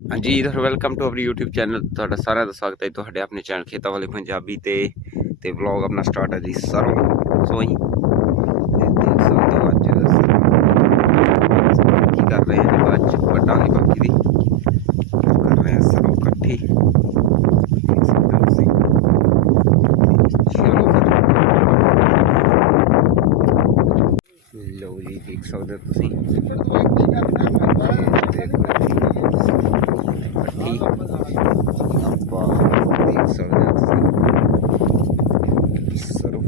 ਹਾਂਜੀ, ਤਾਂ welcome to our YouTube channel ਤੁਹਾਡਾ ਸਾਰਿਆਂ ਦਾ ਸਵਾਗਤ ਹੈ ਤੁਹਾਡੇ ਆਪਣੇ ਚੈਨਲ ਖੇਤਾਂ ਵਾਲੇ ਪੰਜਾਬੀ ਤੇ ਤੇ ਵਲੌਗ ਆਪਣਾ ਸਟਾਰਟ ਹੈ ਜੀ ਸਰੋਂ। ਸੋਈ ਦੇਖ ਸਕਦੇ ਹੋ ਅੱਜ ਕੀ ਕਰ ਰਹੇ ਹਾਂ ਜੀ ਬਾਅਦ ਵੱਡਾ ਨਹੀਂ, ਬਾਕੀ ਦੀ। ਕਰ ਰਹੇ ਹਾਂ ਸਰੋਂ ਇਕੱਠੀ? ਦੇਖ ਜੀ, ਦੇਖ ਸਕਦੇ ਹੋ ਤੁਸੀਂ ਇਕੱਠੀ ਵਾਹ ਦੇਖ ਸਕਦੇ ਹੋ ਤੁਸੀਂ ਸਰੋਂ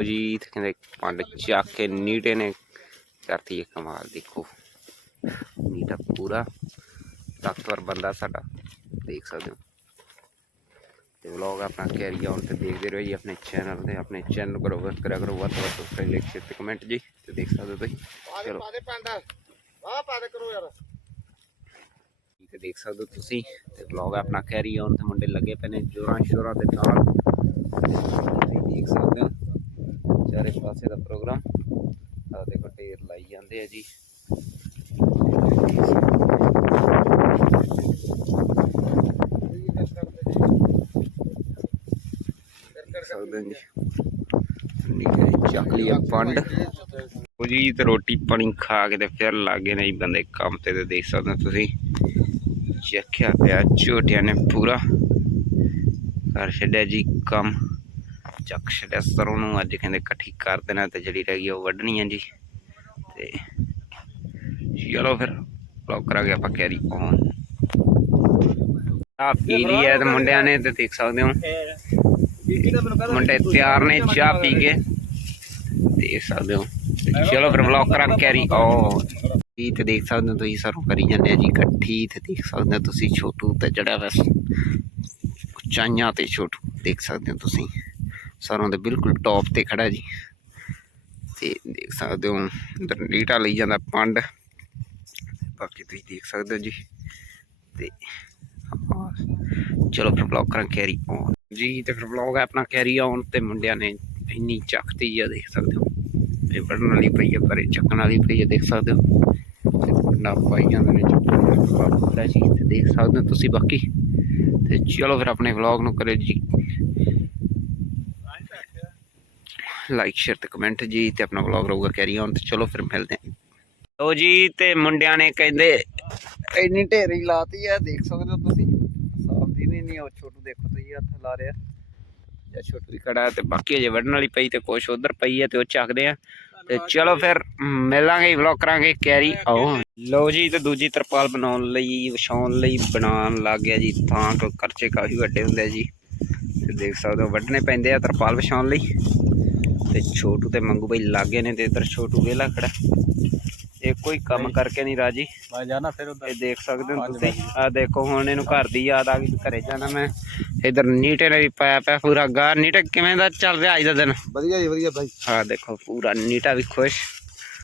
ਲੋ ਜੀ ਕਹਿੰਦੇ ਪੰਡ ਚੱਕ ਕੇ ਨੀਟੇ ਨੇ ਕਰਤੀ ਇਹ ਕਮਾਲ ਦੇਖੋ। ਨੀਟਾ ਪੂਰਾ ਤਾਕਤਵਰ ਬੰਦਾ ਸਾਡਾ ਦੇਖ ਸਕਦੇ ਹੋ। ਤੇ ਵਲੌਗ ਆਪਣਾ ਕੈਰੀ ਆਨ ਤੇ ਦੇਖਦੇ ਰਹੋ ਜੀ ਆਪਣੇ ਚੈਨਲ ਤੇ ਆਪਣੇ ਚੈਨਲ ਕਰੋ ਵਰਕ ਕਰਿਆ ਕਰੋ ਵੱਧ ਤੋਂ ਵੱਧ ਸਬਸਕ੍ਰਾਈਬ ਲਾਈਕ ਸ਼ੇਅਰ ਤੇ ਕਮੈਂਟ ਜੀ ਤੇ ਦੇਖ ਸਕਦੇ ਹੋ ਤੁਸੀਂ। ਚਲੋ। ਪਾ ਦੇ ਪੈਂਦਾ ਵਾਹ ਪਾ ਦੇ ਕਰੋ ਯਾਰ। ਤੇ ਦੇਖ ਸਕਦੇ ਹੋ ਤੁਸੀਂ ਤੇ ਵਲੌਗ ਆਪਣਾ ਕੈਰੀ ਆਨ ਤੇ ਮੁੰਡੇ ਲੱਗੇ ਪਏ ਨੇ ਜੋਰਾਂ ਸ਼ੋਰਾਂ ਦੇ ਨਾਲ। ਤੁਸੀਂ ਦੇਖ ਸਕਦੇ ਹੋ। ਪਾਸੇ ਦਾ ਪ੍ਰੋਗਰਾਮ। ਆ ਦੇਖੋ ਢੇਰ ਲਾਈ ਜਾਂਦੇ ਆ ਜੀ। ਸਕਦੇ ਜੀ। ਪੰਡ। ਉਹ ਤੇ ਰੋਟੀ ਪਾਣੀ ਖਾ ਕੇ ਤੇ ਫਿਰ ਲੱਗੇ ਨੇ ਜੀ ਬੰਦੇ ਕੰਮ ਤੇ ਤੇ ਦੇਖ ਸਕਦੇ ਤੁਸੀਂ। ਚੱਕਿਆ ਪਿਆ ਝੋਟਿਆਂ ਨੇ ਪੂਰਾ। ਕਰ ਛੱਡਿਆ ਜੀ ਕੰਮ। ਚੱਕ ਛੱਡਿਆ ਸਰੋਂ ਨੂੰ, ਅੱਜ ਕਹਿੰਦੇ ਇਕੱਠੀ ਕਰ ਦੇਣਾ ਤੇ ਜਿਹੜੀ ਰਹਿ ਗਈ ਉਹ ਵੱਢਣੀ ਹੈ ਜੀ। ਤੇ ਚਲੋ ਫਿਰ ਬਲੌਕ ਕਰਾਂਗੇ ਆਪਾਂ ਕੈਰੀ ਔਨ ਆ ਪੀ ਲਈ ਹੈ ਤੇ ਮੁੰਡਿਆਂ ਨੇ ਤੇ ਦੇਖ ਸਕਦੇ ਹੋ। ਮੁੰਡੇ ਤਿਆਰ ਨੇ, ਚਾਹ ਪੀ ਕੇ। ਦੇਖ ਸਕਦੇ ਹੋ। ਚਲੋ ਫਿਰ ਵਲੌਗ ਕਰਾਂ ਕੈਰੀ ਔਨ ਜੀ ਤੇ ਦੇਖ ਸਕਦੇ ਹੋ ਤੁਸੀਂ ਸਰੋਂ ਕਰੀ ਜਾਂਦੇ ਆ ਜੀ ਇਕੱਠੀ ਤੇ ਦੇਖ ਸਕਦੇ ਹੋ ਤੁਸੀਂ ਛੋਟੂ ਤੇ ਜਿਹੜਾ ਵਸ ਚਾਈਆਂ ਤੇ ਛੋਟੂ, ਦੇਖ ਸਕਦੇ ਹੋ ਤੁਸੀਂ। ਸਰੋਂ ਦੇ ਬਿਲਕੁਲ ਟੌਪ ਤੇ ਖੜਾ ਜੀ। ਤੇ ਦੇਖ ਸਕਦੇ ਹੋ, ਅੰਦਰ ਨੀਟਾ ਲਈ ਜਾਂਦਾ ਪੰਡ। ਬਾਕੀ ਤੁਸੀਂ ਦੇਖ ਸਕਦੇ ਹੋ ਜੀ। ਤੇ ਚਲੋ ਫਿਰ ਵਲੌਗ ਕਰਾਂ ਕੈਰੀ ਔਨ ਜੀ, ਤੇ ਫਿਰ ਵਲੌਗ ਹੈ ਆਪਣਾ ਕੈਰੀ ਔਨ ਤੇ ਮੁੰਡਿਆਂ ਨੇ ਇੰਨੀ ਚੱਕਤੀ ਆ, ਦੇਖ ਸਕਦੇ ਹੋ। ਇਹ ਵੱਢਣ ਵਾਲੀ ਪਈ ਹੈ ਪਰੇ ਚੱਕਣ ਵਾਲੀ ਪਈ ਹੈ ਦੇਖ ਸਕਦੇ ਹੋ। ਤੇ ਮੁੰਡਾ ਪਾਈ ਜਾਂਦੇ ਨੇ ਚੱਕਦਾ ਜੀ, ਤੇ ਦੇਖ ਸਕਦੇ ਹੋ ਤੁਸੀਂ ਬਾਕੀ। ਤੇ ਚਲੋ ਫਿਰ ਆਪਣੇ ਵਲੌਗ ਨੂੰ ਕਰਿਓ ਜੀ। ਲਾਈਕ ਸ਼ੇਅਰ ਤੇ ਕਮੈਂਟ ਜੀ ਤੇ ਆਪਣਾ ਵਲੌਗ ਰਹੂਗਾ ਕੈਰੀ ਔਨ ਤੇ ਚਲੋ ਫਿਰ ਮਿਲਦੇ ਹਾਂ। ਲੋ ਜੀ ਤੇ ਮੁੰਡਿਆਂ ਨੇ ਕਹਿੰਦੇ ਇੰਨੀ ਢੇਰੀ ਲਾਤੀ ਆ ਦੇਖ ਸਕਦੇ ਹੋ ਤੁਸੀਂ। ਸਾਫ਼ ਦੀ ਨਹੀਂ ਨਹੀਂ ਉਹ ਛੋਟੂ ਦੇਖੋ ਤੁਸੀਂ ਹੱਥ ਲਾ ਰਿਹਾ। ਜਾਂ ਛੋਟੂ ਦੀ ਕੜਾ ਤੇ ਬਾਕੀ ਅਜੇ ਵੱਢਣ ਵਾਲੀ ਪਈ ਤੇ ਕੁਛ ਉਧਰ ਪਈ ਹੈ ਤੇ ਉਹ ਚੱਕਦੇ ਆ। ਤੇ ਚਲੋ ਫਿਰ ਮਿਲਾਂਗੇ ਵਲੌਗ ਕਰਾਂਗੇ ਕੈਰੀ ਆਓ ਲੋ ਜੀ ਤੇ ਦੂਜੀ ਤਰਪਾਲ ਬਣਾਉਣ ਲਈ ਵਿਛਾਉਣ ਲਈ ਬਣਾਉਣ ਲੱਗ ਗਿਆ ਜੀ। ਤਾਂ ਕਿ ਖਰਚੇ ਕਾਫੀ ਵੱਡੇ ਹੁੰਦੇ ਆ ਜੀ। ਤੇ ਦੇਖ ਸਕਦੇ ਹੋ ਵੱਢਣੇ ਪੈਂਦੇ ਆ ਤਰਪਾਲ ਵਿਛਾਉਣ ਲਈ। ਤੇ ਛੋਟੂ ਤੇ ਮੰਗੂ ਬਈ ਲਾਗੇ ਨੇ ਤੇ ਇਧਰ ਛੋਟੂ ਵੇਲਾ ਖੜਾ। ਇਹ ਕੋਈ ਕੰਮ ਕਰਕੇ ਨਹੀਂ ਰਾਜੀ। ਮੈਂ ਜਾਣਾ ਫਿਰ ਉਧਰ। ਇਹ ਦੇਖ ਸਕਦੇ ਹੋ ਤੁਸੀਂ। ਆ ਦੇਖੋ ਹੁਣ ਇਹਨੂੰ ਘਰ ਦੀ ਯਾਦ ਆ ਗਈ ਘਰੇ ਜਾਣਾ ਮੈਂ। ਇਧਰ ਨੀਟੇ ਨੇ ਵੀ ਪਾਇਆ ਪਿਆ ਪੂਰਾ ਗਾਰ ਨੀਟੇ ਕਿਵੇਂ ਦਾ ਚੱਲ ਰਿਹਾ ਅੱਜ ਦਾ ਦਿਨ? ਵਧੀਆ ਜੀ ਵਧੀਆ ਬਾਈ। ਆ ਦੇਖੋ ਪੂਰਾ ਨੀਟਾ ਵੀ ਖੁਸ਼।